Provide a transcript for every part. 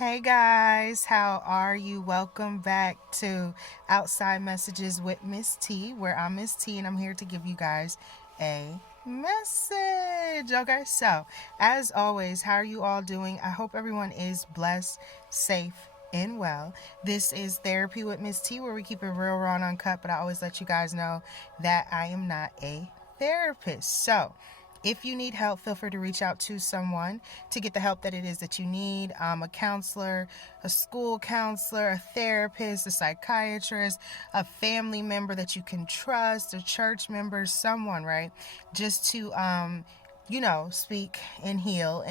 Hey guys, how are you? Welcome back to Outside Messages with Miss T, where I'm Miss T and I'm here to give you guys a message. Okay, so as always, how are you all doing? I hope everyone is blessed, safe, and well. This is Therapy with Miss T, where we keep it real, raw, and uncut, but I always let you guys know that I am not a therapist. So, if you need help, feel free to reach out to someone to get the help that it is that you need. A counselor, a school counselor, a therapist, a psychiatrist, a family member that you can trust, a church member, someone, right? Just to speak and heal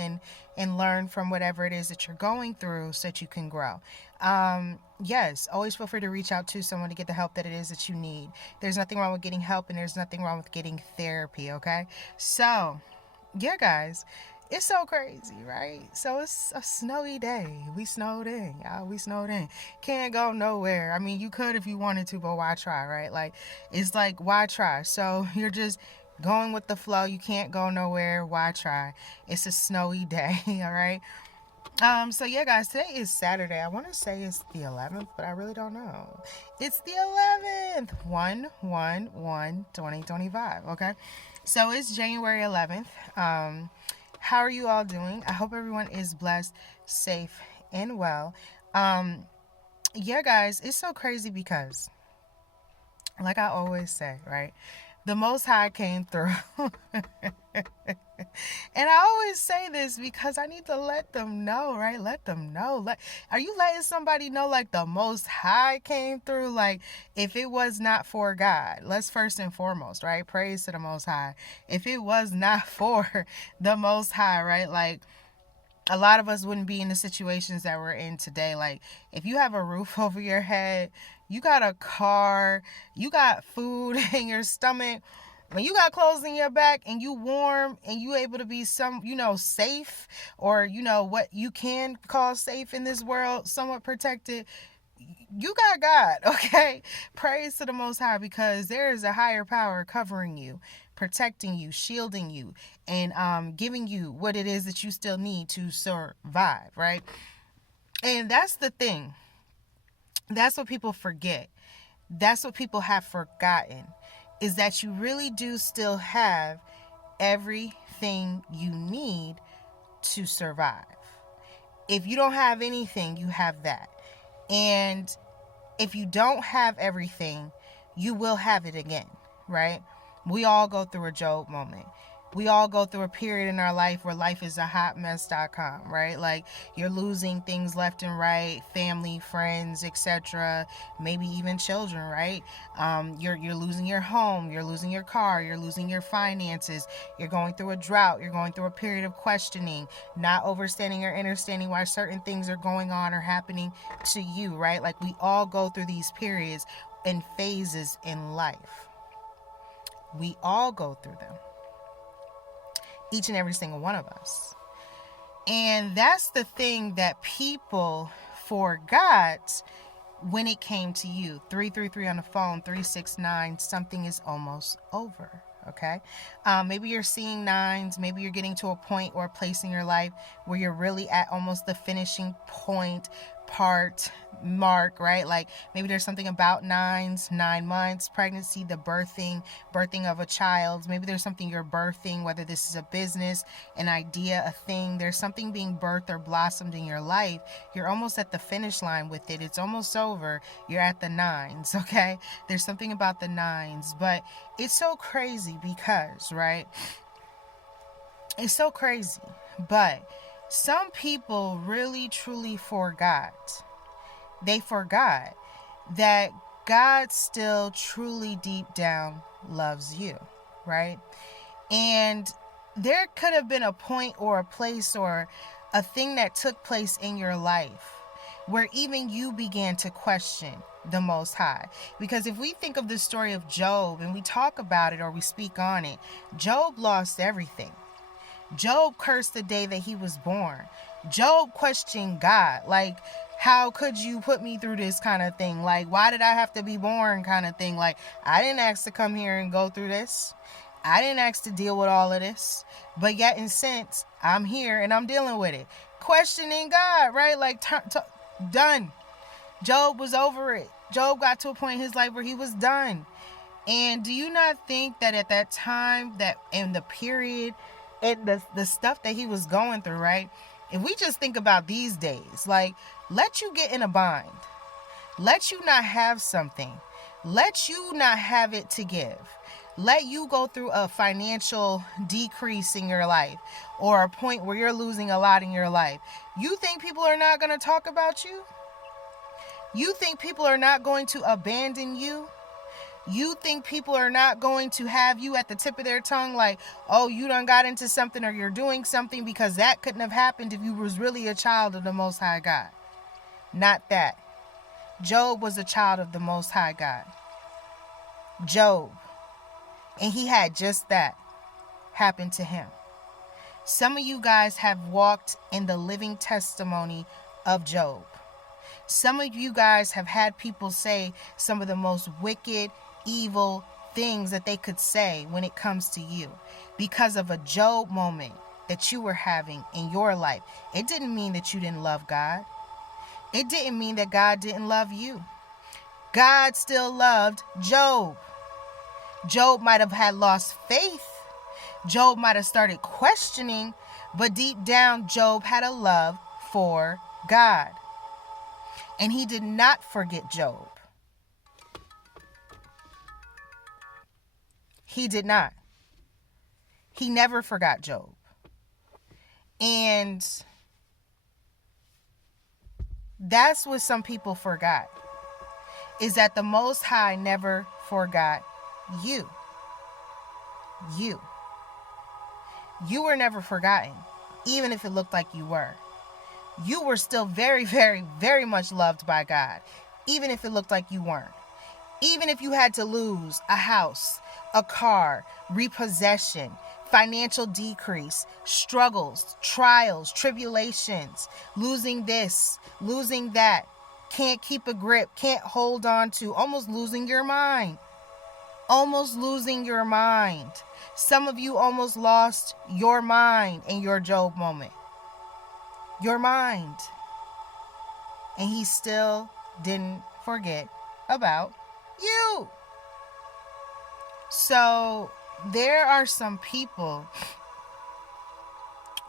and learn from whatever it is that you're going through so that you can grow. Yes, always feel free to reach out to someone to get the help that it is that you need. There's nothing wrong with getting help and there's nothing wrong with getting therapy, okay? So, yeah, guys, it's so crazy, right? So it's a snowy day. We snowed in, y'all. We snowed in. Can't go nowhere. I mean, you could if you wanted to, but why try, right? Like, it's like, why try? So you're just going with the flow. You can't go nowhere. Why try? It's a snowy day, all right? So yeah, guys, today is Saturday. I want to say it's the 11th, but I really don't know. It's the 11th, 1/1/1/2025. Okay, so it's January 11th. How are you all doing? I hope everyone is blessed, safe, and well. Yeah, guys, it's so crazy because, like I always say, right? The Most High came through. And I always say this because I need to let them know, right? Let them know. Are you letting somebody know, like, the Most High came through? Like, if it was not for God, let's first and foremost, right? Praise to the Most High. If it was not for the Most High, right? Like, a lot of us wouldn't be in the situations that we're in today. Like, if you have a roof over your head, you got a car, you got food in your stomach, when you got clothes in your back and you warm and you able to be safe, or what you can call safe in this world, somewhat protected, you got God. Okay, praise to the Most High, because there is a higher power covering you, protecting you, shielding you, and giving you what it is that you still need to survive, right? And that's the thing. That's what people forget. That's what people have forgotten, is that you really do still have everything you need to survive. If you don't have anything, you have that. And if you don't have everything, you will have it again, right? We all go through a Job moment. We all go through a period in our life where life is a hot mess.com, right? Like, you're losing things left and right, family, friends, etc., maybe even children, right? You're losing your home, you're losing your car, you're losing your finances, you're going through a drought, you're going through a period of questioning, not understanding or understanding why certain things are going on or happening to you, right? Like, we all go through these periods and phases in life. We all go through them. Each and every single one of us. And that's the thing that people forgot when it came to you. 333 on the phone, 369, something is almost over. Okay, maybe you're seeing nines, maybe you're getting to a point or a place in your life where you're really at almost the finishing point mark, right? Like, maybe there's something about nines, 9 months, pregnancy, the birthing of a child. Maybe there's something you're birthing, whether this is a business, an idea, a thing. There's something being birthed or blossomed in your life. You're almost at the finish line with it. It's almost over. You're at the nines, okay? There's something about the nines, but it's so crazy because, right? It's so crazy, but some people really truly forgot. They forgot that God still truly deep down loves you, right? And there could have been a point or a place or a thing that took place in your life where even you began to question the Most High. Because if we think of the story of Job and we talk about it or we speak on it, Job lost everything. Job cursed the day that he was born. Job questioned God, like, how could you put me through this kind of thing? Like, why did I have to be born kind of thing? Like, I didn't ask to come here and go through this. I didn't ask to deal with all of this. But yet, in sense, I'm here and I'm dealing with it. questioning God, right? Like, done. Job was over it. Job got to a point in his life where he was done. And do you not think that at that time, that in the period, and the stuff that he was going through, right? If we just think about these days, like, let you get in a bind, let you not have something, let you not have it to give, let you go through a financial decrease in your life, or a point where you're losing a lot in your life. You think people are not going to talk about you? You think people are not going to abandon you? You think people are not going to have you at the tip of their tongue, like, oh, you done got into something, or you're doing something, because that couldn't have happened if you was really a child of the Most High God. Not that. Job was a child of the Most High God. Job. And he had just that happen to him. Some of you guys have walked in the living testimony of Job. Some of you guys have had people say some of the most wicked, evil things that they could say when it comes to you because of a Job moment that you were having in your life. It didn't mean that you didn't love God. It didn't mean that God didn't love you. God still loved Job. Job might have had lost faith. Job might have started questioning, but deep down, Job had a love for God. And he did not forget Job. He did not. He never forgot Job. And that's what some people forgot, is that the Most High never forgot you. You. You were never forgotten, even if it looked like you were. You were still very, very, very much loved by God, even if it looked like you weren't. Even if you had to lose a house, a car, repossession, financial decrease, struggles, trials, tribulations, losing this, losing that, can't keep a grip, can't hold on to, almost losing your mind. Almost losing your mind. Some of you almost lost your mind in your Job moment. Your mind. And he still didn't forget about you. So there are some people,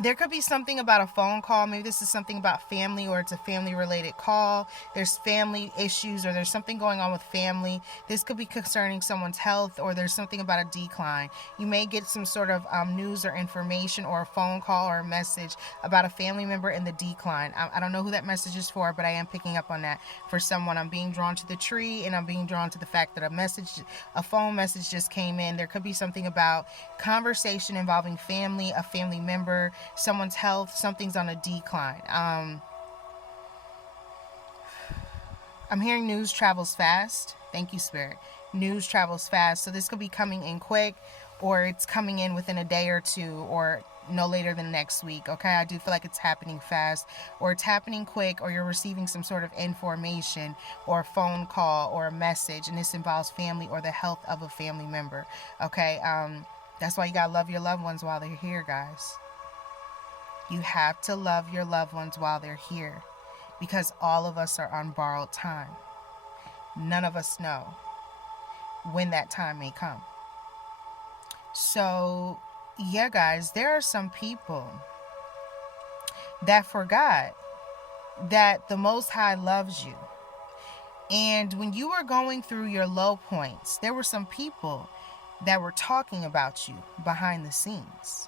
there could be something about a phone call. Maybe this is something about family, or it's a family related call. There's family issues, or there's something going on with family. This could be concerning someone's health, or there's something about a decline. You may get some sort of news or information, or a phone call or a message about a family member in the decline. I don't know who that message is for, but I am picking up on that for someone. I'm being drawn to the tree, and I'm being drawn to the fact that a phone message just came in. There could be something about conversation involving family, a family member, someone's health, something's on a decline. I'm hearing news travels fast. Thank you, Spirit. News travels fast. So this could be coming in quick, or it's coming in within a day or two, or no later than next week. Okay, I do feel like it's happening fast, or it's happening quick, or you're receiving some sort of information or a phone call or a message, and this involves family or the health of a family member. Okay, that's why you gotta love your loved ones while they're here, guys. You have to love your loved ones while they're here, because all of us are on borrowed time. None of us know when that time may come. So, yeah, guys, there are some people that forgot that the Most High loves you. And when you were going through your low points, there were some people that were talking about you behind the scenes.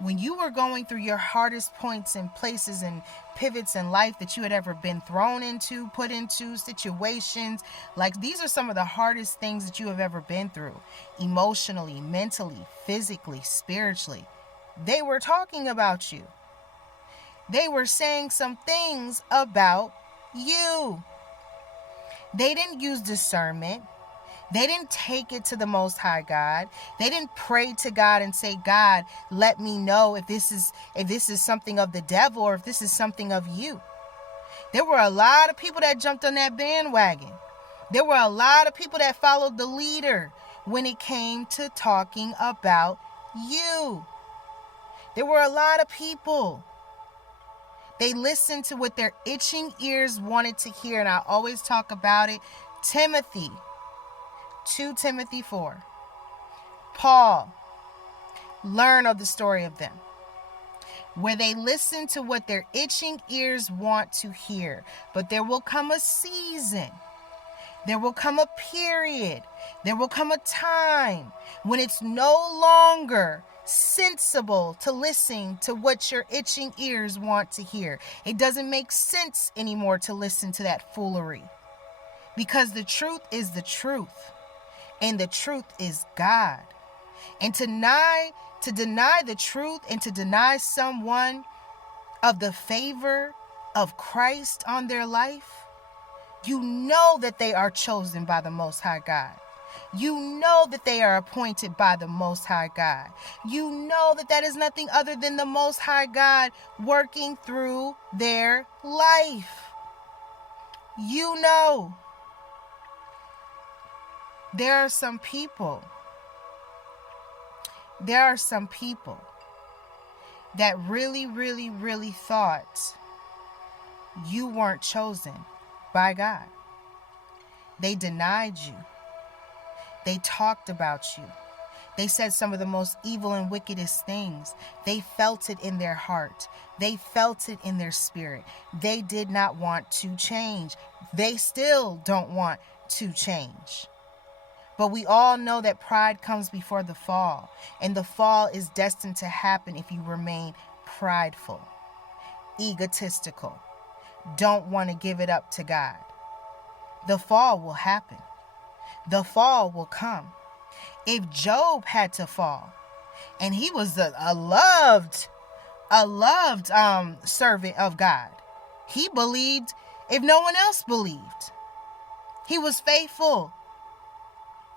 When you were going through your hardest points and places and pivots in life that you had ever been thrown into, put into, situations, like these are some of the hardest things that you have ever been through, emotionally, mentally, physically, spiritually. They were talking about you. They were saying some things about you. They didn't use discernment. They didn't take it to the Most High God. They didn't pray to God and say, God, let me know if this is something of the devil, or if this is something of you. There were a lot of people that jumped on that bandwagon. There were a lot of people that followed the leader when it came to talking about you. There were a lot of people. They listened to what their itching ears wanted to hear. And I always talk about it. Timothy, 2 Timothy 4. Paul, learn of the story of them, where they listen to what their itching ears want to hear. But there will come a season, there will come a period, there will come a time when it's no longer sensible to listen to what your itching ears want to hear. It doesn't make sense anymore to listen to that foolery, because the truth is the truth, and the truth is God. And to deny the truth and to deny someone of the favor of Christ on their life, you know that they are chosen by the Most High God. You know that they are appointed by the Most High God. You know that that is nothing other than the Most High God working through their life. You know. There are some people that really, really, really thought you weren't chosen by God. They denied you. They talked about you. They said some of the most evil and wickedest things. They felt it in their heart. They felt it in their spirit. They did not want to change. They still don't want to change. But we all know that pride comes before the fall, and the fall is destined to happen if you remain prideful, egotistical, don't want to give it up to God. The fall will happen. The fall will come. If Job had to fall, and he was a loved servant of God, he believed if no one else believed. He was faithful.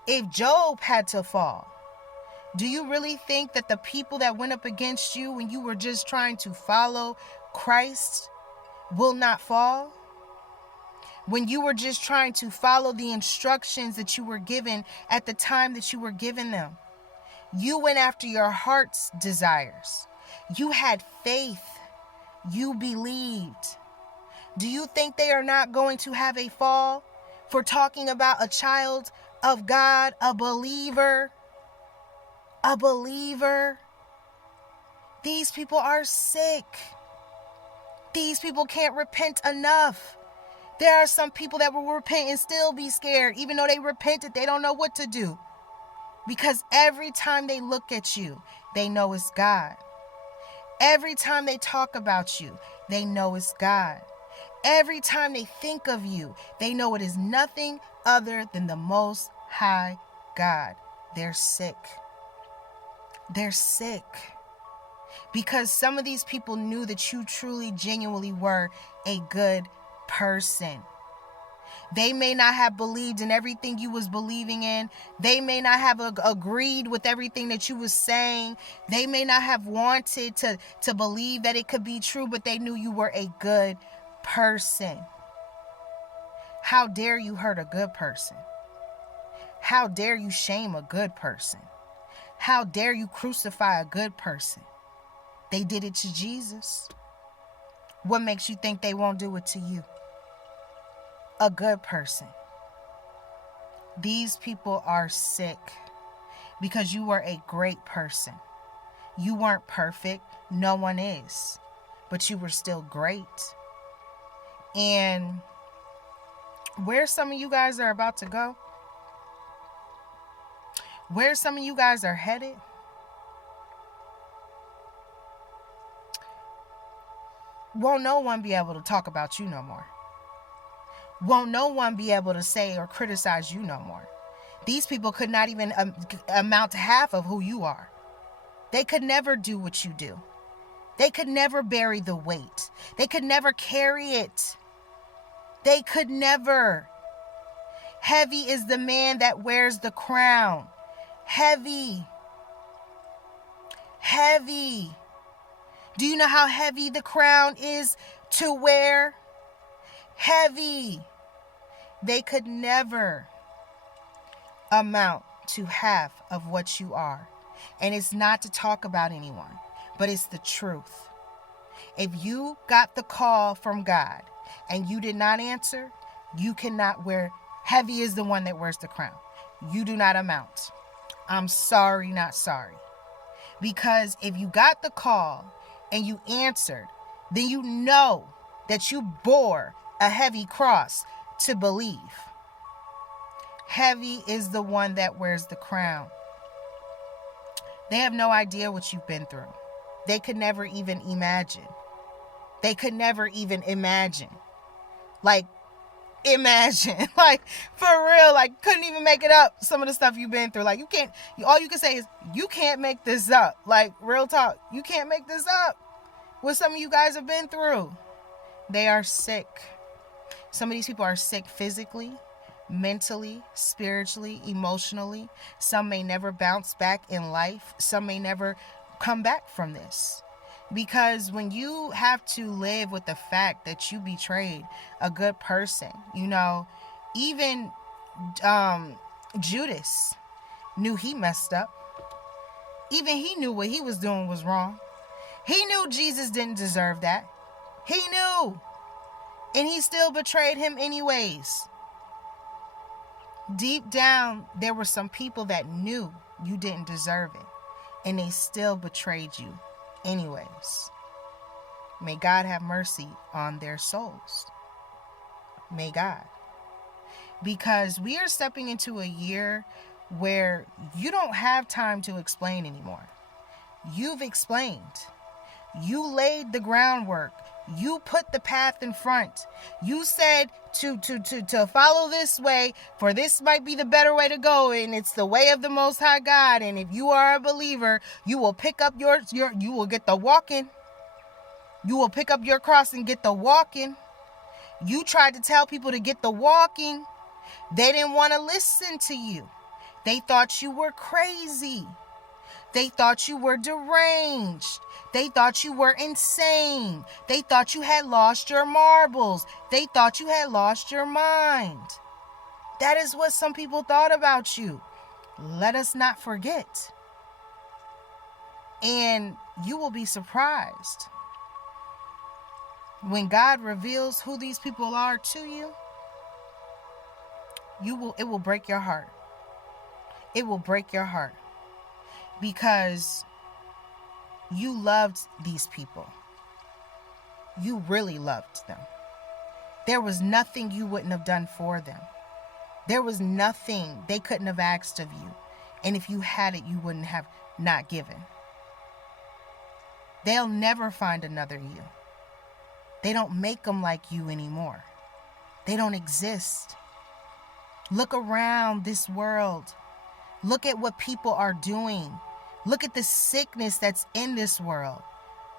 If Job had to fall, do you really think that the people that went up against you when you were just trying to follow Christ will not fall? When you were just trying to follow the instructions that you were given at the time that you were given them, you went after your heart's desires. You had faith. You believed. Do you think they are not going to have a fall for talking about a child of God, a believer? A believer. These people are sick. These people can't repent enough. There are some people that will repent and still be scared. Even though they repented, they don't know what to do. Because every time they look at you, they know it's God. Every time they talk about you, they know it's God. Every time they think of you, they know it is nothing other than the Most High God. They're sick. They're sick. Because some of these people knew that you truly, genuinely were a good person. They may not have believed in everything you was believing in. They may not have agreed with everything that you was saying. They may not have wanted to believe that it could be true, but they knew you were a good person. How dare you hurt a good person? How dare you shame a good person? How dare you crucify a good person? They did it to Jesus. What makes you think they won't do it to you? A good person. These people are sick because you were a great person. You weren't perfect. No one is. But you were still great. And where some of you guys are about to go, where some of you guys are headed, won't no one be able to talk about you no more. Won't no one be able to say or criticize you no more. These people could not even amount to half of who you are. They could never do what you do. They could never bear the weight. They could never carry it. They could never. Heavy is the man that wears the crown. Heavy. Heavy. Do you know how heavy the crown is to wear? Heavy. They could never amount to half of what you are. And it's not to talk about anyone, but it's the truth. If you got the call from God and you did not answer, you cannot wear, heavy is the one that wears the crown. You do not amount. I'm sorry, not sorry. Because if you got the call and you answered, then you know that you bore a heavy cross to believe. Heavy is the one that wears the crown. They have no idea what you've been through. They could never even imagine. They could never even imagine. Like, imagine. Like, for real. Like, couldn't even make it up. Some of the stuff you've been through. Like, you can't, all you can say is, you can't make this up. Like, real talk. You can't make this up. What some of you guys have been through. They are sick. Some of these people are sick physically, mentally, spiritually, emotionally. Some may never bounce back in life. Some may never come back from this. Because when you have to live with the fact that you betrayed a good person, you know, even Judas knew he messed up. Even he knew what he was doing was wrong. He knew Jesus didn't deserve that. He knew. And he still betrayed him anyways. Deep down, there were some people that knew you didn't deserve it. And they still betrayed you anyways. May God have mercy on their souls. May God. Because we are stepping into a year where you don't have time to explain anymore. You've explained. You laid the groundwork. You put the path in front. You said to follow this way, for this might be the better way to go, and it's the way of the Most High God. And if you are a believer, you will pick up you will get the walking. You will pick up your cross and get the walking. You tried to tell people to get the walking. They didn't want to listen to you. They thought you were crazy. They thought you were deranged. They thought you were insane. They thought you had lost your marbles. They thought you had lost your mind. That is what some people thought about you. Let us not forget. And you will be surprised when God reveals who these people are to you. It will break your heart. It will break your heart. Because you loved these people. You really loved them. There was nothing you wouldn't have done for them. There was nothing they couldn't have asked of you. And if you had it, you wouldn't have not given. They'll never find another you. They don't make them like you anymore. They don't exist. Look around this world. Look at what people are doing. Look at the sickness that's in this world.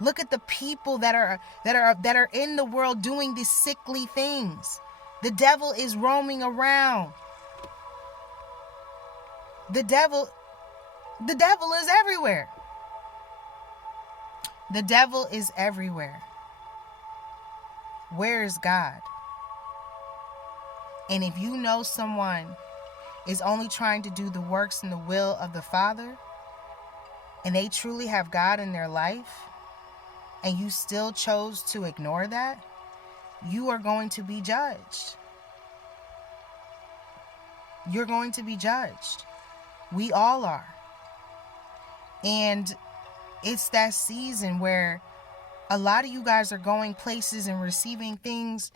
Look at the people that are in the world doing these sickly things. The devil is roaming around. The devil is everywhere. The devil is everywhere. Where is God? And if you know someone is only trying to do the works and the will of the Father, and they truly have God in their life, and you still chose to ignore that, you are going to be judged. You're going to be judged. We all are. And it's that season where a lot of you guys are going places and receiving things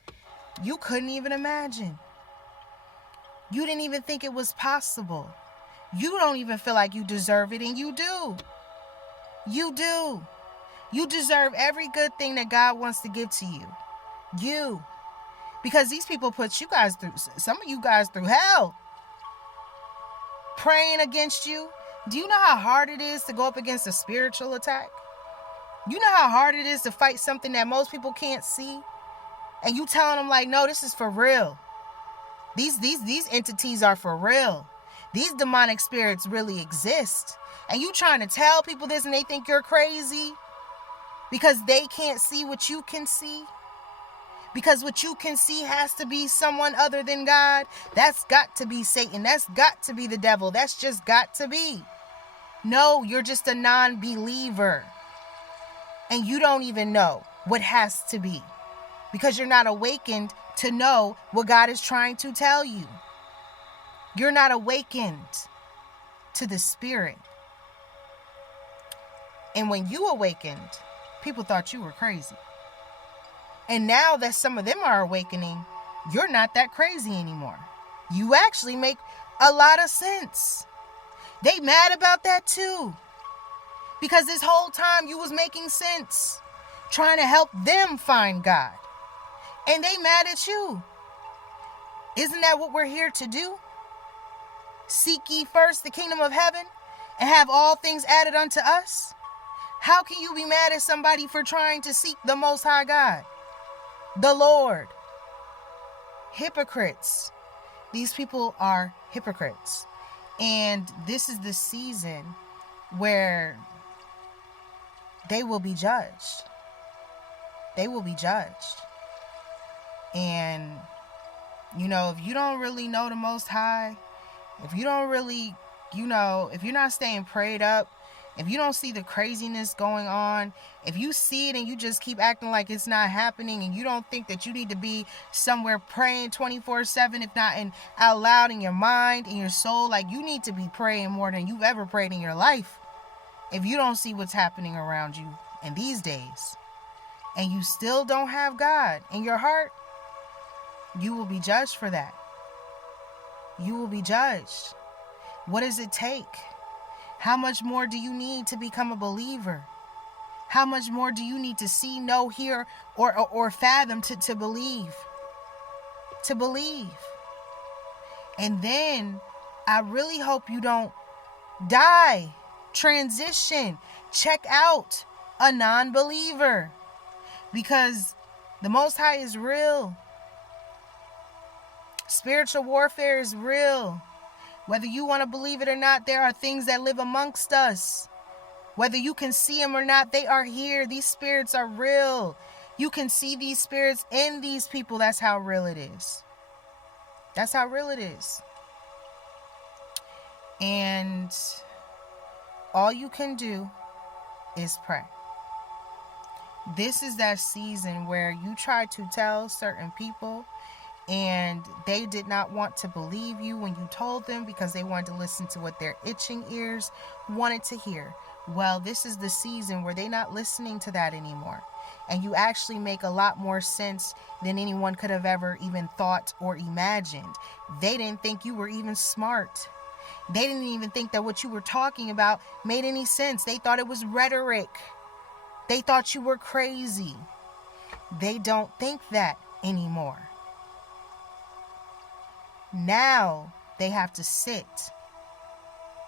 you couldn't even imagine. You didn't even think it was possible. You don't even feel like you deserve it, and you do. You do. You deserve every good thing that God wants to give to you. You. Because these people put you guys through, some of you guys through hell. Praying against you. Do you know how hard it is to go up against a spiritual attack? You know how hard it is to fight something that most people can't see? And you telling them like, no, this is for real. These entities are for real. These demonic spirits really exist. And you trying to tell people this and they think you're crazy because they can't see what you can see. Because what you can see has to be someone other than God. That's got to be Satan. That's got to be the devil. That's just got to be. No, you're just a non-believer. And you don't even know. what has to be, because you're not awakened to know what God is trying to tell you. You're not awakened to the spirit. And when you awakened, people thought you were crazy. And now that some of them are awakening, you're not that crazy anymore. You actually make a lot of sense. They mad about that too. Because this whole time you was making sense, trying to help them find God. And they mad at you. Isn't that what we're here to do? Seek ye first the kingdom of heaven and have all things added unto us. How can you be mad at somebody for trying to seek the Most High God, the Lord? Hypocrites. These people are hypocrites. And this is the season where they will be judged. They will be judged. And, if you don't really know the Most High, if you don't really, if you're not staying prayed up, if you don't see the craziness going on, if you see it and you just keep acting like it's not happening, and you don't think that you need to be somewhere praying 24/7, if not out loud in your mind, in your soul, like you need to be praying more than you've ever prayed in your life. If you don't see what's happening around you in these days, and you still don't have God in your heart, you will be judged for that. You will be judged. What does it take? How much more do you need to become a believer? How much more do you need to see, know, hear, or fathom to believe? To believe. And then I really hope you don't die, transition, check out a non-believer. Because the Most High is real. Spiritual warfare is real. Whether you want to believe it or not, there are things that live amongst us. Whether you can see them or not, they are here. These spirits are real. You can see these spirits in these people. That's how real it is. That's how real it is. And all you can do is pray. This is that season where you try to tell certain people and they did not want to believe you when you told them, because they wanted to listen to what their itching ears wanted to hear. Well, this is the season where they're not listening to that anymore. And you actually make a lot more sense than anyone could have ever even thought or imagined. They didn't think you were even smart. They didn't even think that what you were talking about made any sense. They thought it was rhetoric. They thought you were crazy. They don't think that anymore. Now they have to sit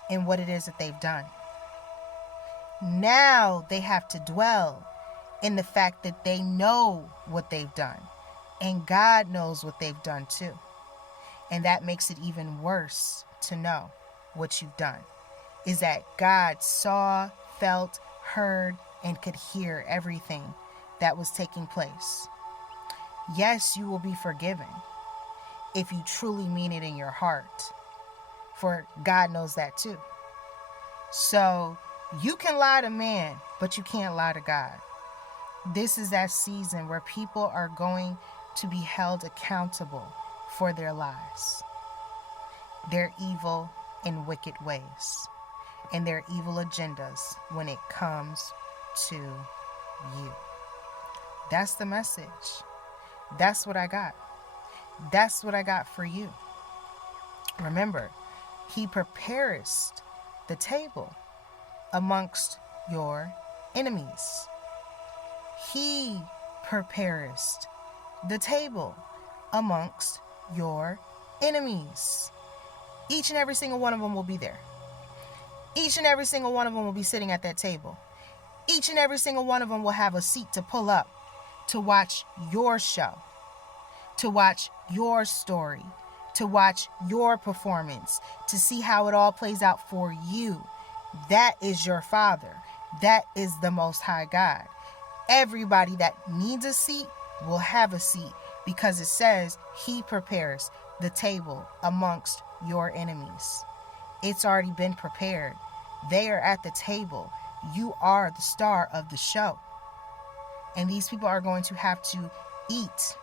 in what it is that they've done. Now they have to dwell in the fact that they know what they've done. And God knows what they've done too. And that makes it even worse to know what you've done. Is that God saw, felt, heard, and could hear everything that was taking place. Yes, you will be forgiven if you truly mean it in your heart. For God knows that too. So you can lie to man, but you can't lie to God. This is that season where people are going to be held accountable for their lies, their evil and wicked ways, and their evil agendas when it comes to you. That's the message. That's what I got. That's what I got for you. Remember, he preparest the table amongst your enemies. He preparest the table amongst your enemies. Each and every single one of them will be there. Each and every single one of them will be sitting at that table. Each and every single one of them will have a seat to pull up to watch your show, to watch your story, to watch your performance, to see how it all plays out for you. That is your Father. That is the Most High God. Everybody that needs a seat will have a seat, because it says he prepares the table amongst your enemies. It's already been prepared. They are at the table. You are the star of the show. And these people are going to have to eat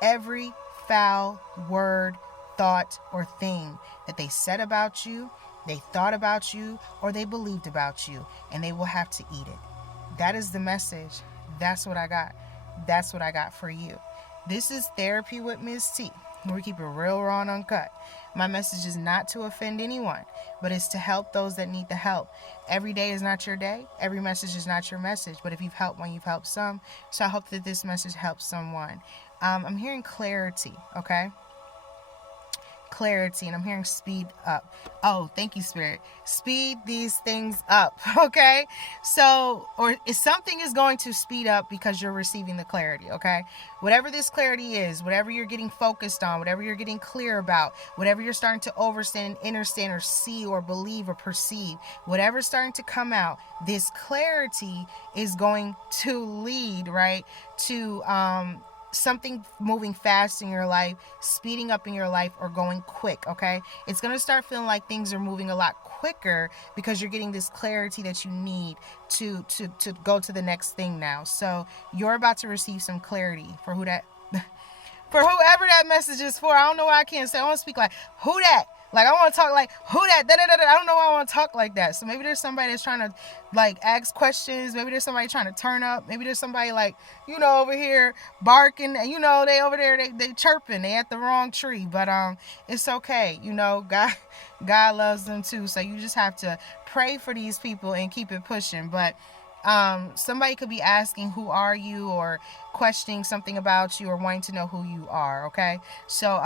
every foul word, thought, or thing that they said about you, they thought about you, or they believed about you, and they will have to eat it. That is the message. That's what I got. That's what I got for you. This is Therapy with Miss T, where we keep it real, raw, and uncut. My message is not to offend anyone, but it's to help those that need the help. Every day is not your day. Every message is not your message. But if you've helped one, you've helped some. So I hope that this message helps someone. I'm hearing clarity, okay? Clarity, and I'm hearing speed up. Oh, thank you, Spirit. Speed these things up, okay? So, or if something is going to speed up because you're receiving the clarity, okay? Whatever this clarity is, whatever you're getting focused on, whatever you're getting clear about, whatever you're starting to understand, understand, or see, or believe, or perceive, whatever's starting to come out, this clarity is going to lead, right, to something moving fast in your life, speeding up in your life, or going quick, okay? It's going to start feeling like things are moving a lot quicker because you're getting this clarity that you need to go to the next thing now. So you're about to receive some clarity for who that for whoever that message is for. I don't know why I can't say. I want to speak like, who that? Like, I want to talk like, who that? I don't know why I want to talk like that. So maybe there's somebody that's trying to, like, ask questions. Maybe there's somebody trying to turn up. Maybe there's somebody, like, over here barking. They over there, they chirping. They at the wrong tree. But it's okay. God loves them too. So you just have to pray for these people and keep it pushing. But somebody could be asking, who are you, or questioning something about you, or wanting to know who you are, okay? So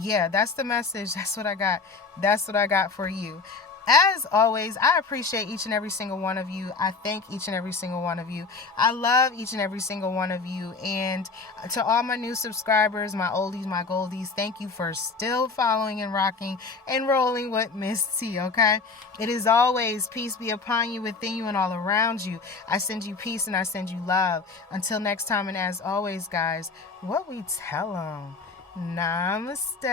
yeah, that's the message. That's what I got. That's what I got for you. As always, I appreciate each and every single one of you. I thank each and every single one of you. I love each and every single one of you. And to all my new subscribers, my oldies, my goldies, thank you for still following and rocking and rolling with Miss T, okay? It is always peace be upon you, within you, and all around you. I send you peace and I send you love. Until next time, and as always, guys, what we tell them, namaste.